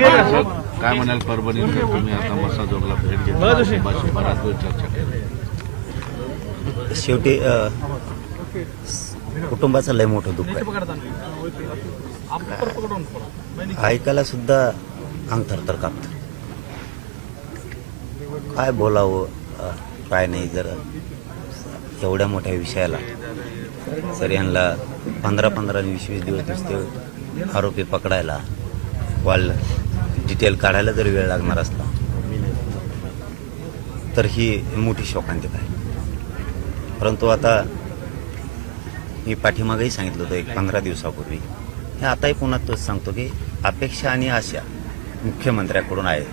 काय म्हणाल परभणीत तुम्ही आता मसाजोगला भेट घेतली, बराच वेळ चर्चा केली. शेवटी कुटुंबाचं लय मोठं दुःख आहे. ऐकायला सुद्धा अंग थरथर कापतं. काय बोलावं काय नाही. जर एवढ्या मोठ्या विषयाला सर यांना 15-20 दिवस नुसते आरोपी पकडायला, कॉल डिटेल काढायला जर वेळ लागणार असला तर ही मोठी शोकांतिका आहे. परंतु आता मी पाठीमागेही सांगितलं होतं 15 दिवसापूर्वी, हे आताही पुन्हा तोच सांगतो की अपेक्षा आणि आशा मुख्यमंत्र्याकडून आहेत.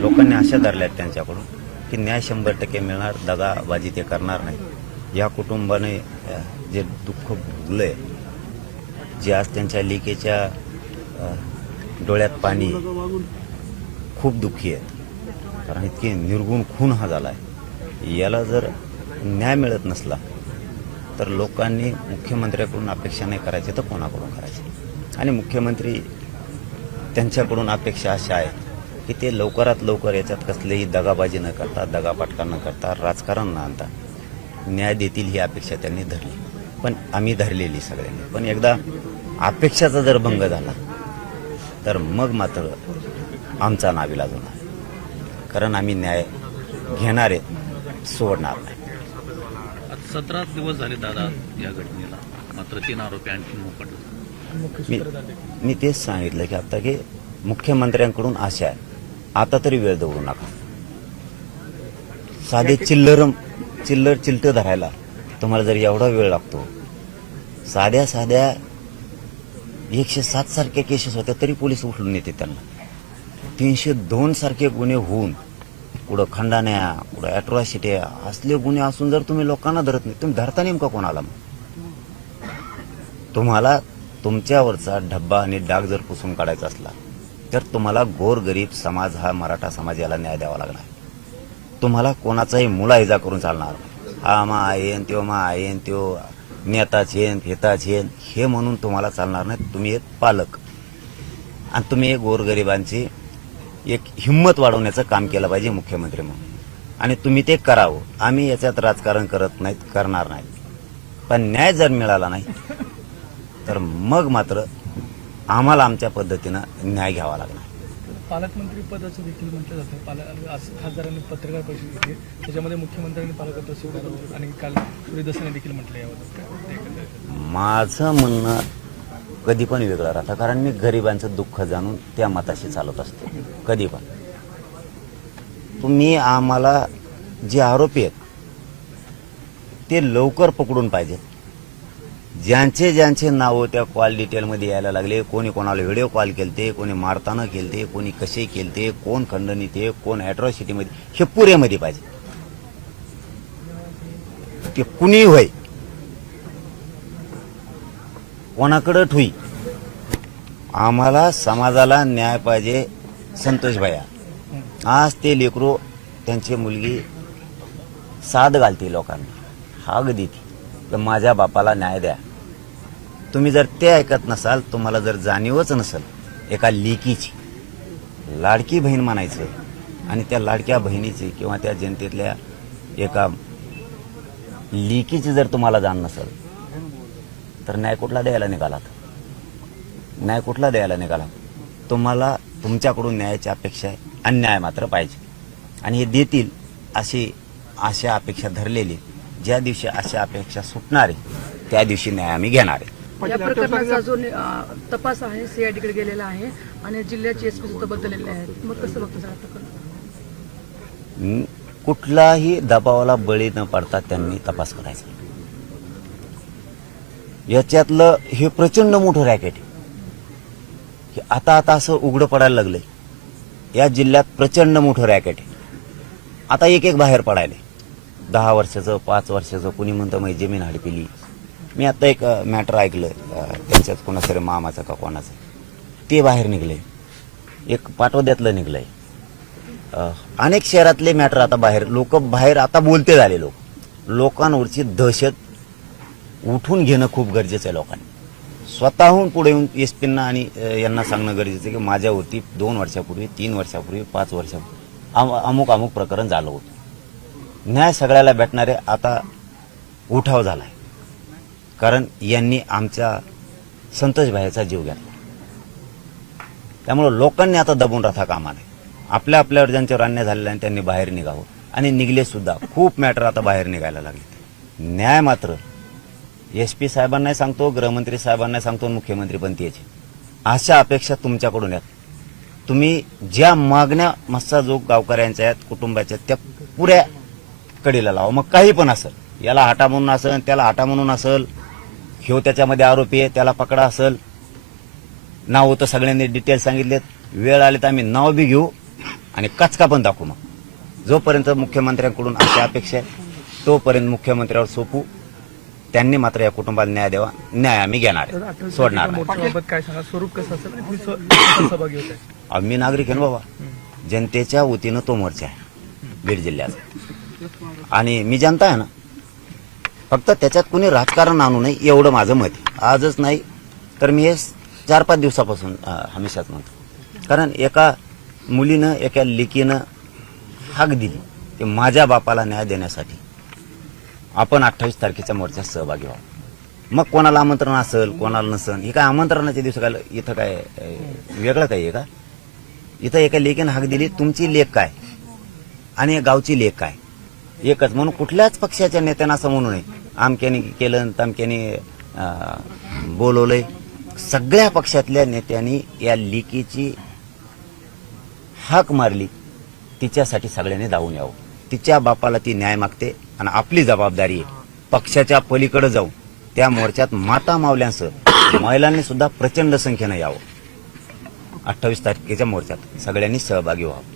लोकांनी आशा धरल्यात त्यांच्याकडून की न्याय 100% मिळणार, दगाबाजी ते करणार नाही. या कुटुंबाने जे दुःख भोगलंय, जे आज त्यांच्या लेकीच्या डोळ्यात पाणी, खूप दुःखी आहेत. कारण इतकी निर्गुण खून हा झाला आहे. याला जर न्याय मिळत नसला तर लोकांनी मुख्यमंत्र्याकडून अपेक्षा नाही करायची तर कोणाकडून करायची. आणि मुख्यमंत्री त्यांच्याकडून अपेक्षा अशा आहे की ते लवकरात लवकर याच्यात कसलीही दगाबाजी न करता, दगापाटका न करता, राजकारण न आणता न्याय देतील ही अपेक्षा त्यांनी धरली. पण आम्ही धरलेली सगळ्यांनी. पण एकदा अपेक्षाचा जर भंग झाला तर मग मात्र आमचा नाविलाज होणार. कारण आम्ही न्याय घेणार आहेत, सोडणार नाही. 17 दिवस झाले दादा या घटनेला, मात्र 3 आरोपी आणखी मोकळले. मी तेच सांगितलं की आता की मुख्यमंत्र्यांकडून आशा आहे, आता तरी वेळ दवडू नका. साधे चिल्लर धरायला तुम्हाला जर एवढा वेळ लागतो, साध्या 107 सारख्या केसेस होत्या तरी पोलीस उचलून येते त्यांना. 302 सारखे गुन्हे होऊन कुठं खंडाण्या, कुठं अॅट्रॉसिटी असले गुन्हे असून जर तुम्ही लोकांना धरत नाही, तुम्ही धरता नेमका कोणाला? मग तुम्हाला तुमच्यावरचा ढब्बा आणि डाग जर पुसून काढायचा असला तर तुम्हाला गोरगरीब समाज, हा मराठा समाज, याला न्याय द्यावा लागणार. तुम्हाला कोणाचाही मुलाहिजा करून चालणार. हा मा आयेन त्यो मा आयेन त्यो नेता छेन फेता छेन हे म्हणून तुम्हाला चालणार नाही. तुम्ही एक पालक आणि तुम्ही एक गोरगरिबांची एक हिंमत वाढवण्याचं काम केलं पाहिजे मुख्यमंत्री म्हणून. आणि तुम्ही ते करावं. आम्ही याच्यात राजकारण करत नाहीत, करणार नाहीत. पण न्याय जर मिळाला नाही तर मग मात्र आम्हाला आमच्या पद्धतीनं न्याय घ्यावा लागणार. पालकमंत्री पदाचं देखील म्हटलं जातं. खासदारांनी पत्रकार परिषद घेतली, त्याच्यामध्ये मुख्यमंत्र्यांनी पालकत्व सोडलं आणि काल सूर्यदासांनी देखील म्हटलं याबद्दल. माझं म्हणणं कधी पण वेगळं राहतं. कारण मी गरिबांचं दुःख जाणून त्या मताशी चालत असतो कधी पण. तुम्ही आम्हाला जे आरोपी आहेत ते लवकर पकडून पाहिजेत. ज्यांचे नावं त्या कॉल डिटेलमध्ये यायला लागले, कोणी कोणाला व्हिडिओ कॉल केलते, कोणी मारताना केलते, कोणी कसे केलते, कोण खंडणीत आहे, कोण अॅट्रॉसिटीमध्ये, हे पुरेमध्ये पाहिजे. ते कुणी होय, कोणाकडं ठुई, आम्हाला समाजाला न्याय पाहिजे. संतोष भैया, आज ते लेकरू, त्यांची मुलगी साद घालते लोकांना, हाग देते तर माझ्या बापाला न्याय द्या. तुम्ही जर ते ऐकत नसाल, तुम्हाला जर जाणीवच नसेल एका लेकीची, लाडकी बहीण म्हणायचं, आणि त्या लाडक्या बहिणीची किंवा त्या जनतेतल्या एका लेकीची जर तुम्हाला जाण नसेल तर न्याय कुठला द्यायला निघालात? न्याय कुठला द्यायला निघालात? तुम्हाला तुमच्याकडून न्यायाची अपेक्षा आहे, अन्याय मात्र पाहिजे. आणि हे देतील अशी आशा अपेक्षा धरलेली. ज्या दिवशी अशा अपेक्षा सुटणार आहे त्या दिवशी न्याय आम्ही घेणार आहे. या प्रकरणाचा जो तपास आहे सीआयडीकडे गेलेला आहे आणि जिल्ह्याचे एसपी सुद्धा बदललेले आहेत. मग कसं बघतो सर प्रकरण? कुठलाही दबावाला बळी न पडता त्यांनी तपास करायचा. याच्यातलं हे प्रचंड मोठं रॅकेट आहे. आता असं उघडं पडायला लागलंय. या जिल्ह्यात प्रचंड मोठं रॅकेट आहे. आता एक बाहेर पडायला. 10 वर्षाचं, 5 वर्षाचं, कुणी म्हणतं मग जमीन हडपिली. मी आता एक मॅटर ऐकलं, त्यांच्यात कोणाचं मामाचं का कोणाचं, ते बाहेर निघलंय. एक पाटोद्यातलं निघलंय. अनेक शहरातले मॅटर आता बाहेर, लोक बाहेर आता बोलते झाले. लोकांवरची दहशत उठून घेणं खूप गरजेचं आहे लोकांनी. स्वतःहून पुढे येऊन एसपींना आणि यांना सांगणं गरजेचं आहे की माझ्यावरती 2 वर्षापूर्वी 3 वर्षापूर्वी 5 वर्षापूर्वी अमुक अमुक प्रकरण झालं होतं. न्याय सगळ्याला भेटणारे आता उठाव झालाय, कारण यांनी आमच्या संतोष भाईचा जीव घेतला. त्यामुळे लोकांनी आता दबून राहता कामा नये. आपल्या आपल्यावर ज्यांच्यावर अन्याय झालेला आहे त्यांनी बाहेर निघावं, आणि निघले सुद्धा. खूप मॅटर आता बाहेर निघायला लागले. न्याय मात्र एसपी साहेबांनाही सांगतो, गृहमंत्री साहेबांनाही सांगतो, मुख्यमंत्री पण त्याचे अशा अपेक्षा तुमच्याकडून आहेत. तुम्ही ज्या मागण्या मस्साजोग गावकऱ्यांच्या आहेत, कुटुंबाच्या आहेत, त्या पुऱ्या कडीला लावा. मग काही पण असेल, याला हाटा म्हणून असेल, त्याला हाटा म्हणून असेल, ह्यो त्याच्यामध्ये आरोपी आहे त्याला पकडा असेल, नाव तर सगळ्यांनी डिटेल सांगितलेत. वेळ आली तर आम्ही नाव बी घेऊ आणि कचका पण दाखवू. मग जोपर्यंत मुख्यमंत्र्यांकडून अशी अपेक्षा आहे तोपर्यंत मुख्यमंत्र्यावर सोपू. त्यांनी मात्र या कुटुंबाला न्याय द्यावा. न्याय आम्ही घेणार आहे, सोडणार नाही. मोर्चाबाबत काय सांगा, स्वरूप कसं असेल आणि तुम्ही कसं सहभागी होत आहे? आम्ही नागरिक आहे ना बाबा, जनतेच्या वतीनं तो मोर्चा आहे बीड जिल्ह्याचा. आणि मी जनता आहे ना, फक्त त्याच्यात कुणी राजकारण आणू नये एवढं माझं मत आहे. आजच नाही तर मी हे 4-5 दिवसापासून हमेशाच म्हणतो. कारण एका मुलीनं, एका लेकीनं हाक दिली की माझ्या बापाला न्याय देण्यासाठी आपण 28 तारखेच्या मोर्चात सहभागी व्हावं. मग कोणाला आमंत्रण असेल, कोणाला नसेल, हे काय आमंत्रणाच्या दिवशी काय इथं काय वेगळं काय आहे का? इथं एका लेकीनं हाक दिली, तुमची लेक काय आणि गावची लेक काय एकच. म्हणून कुठल्याच पक्षाच्या नेत्यांना असं म्हणू नये आमक्याने केलं तमक्याने बोलवलंय. सगळ्या पक्षातल्या नेत्यांनी या लेकीची हाक मारली, तिच्यासाठी सगळ्यांनी धावून यावं. तिच्या बापाला ती न्याय मागते आणि आपली जबाबदारी आहे पक्षाच्या पलीकडे जाऊन त्या मोर्चात माता मावल्यांसह महिलांनी सुद्धा प्रचंड संख्येनं यावं. 28 तारखेच्या मोर्चात सगळ्यांनी सहभागी व्हावं.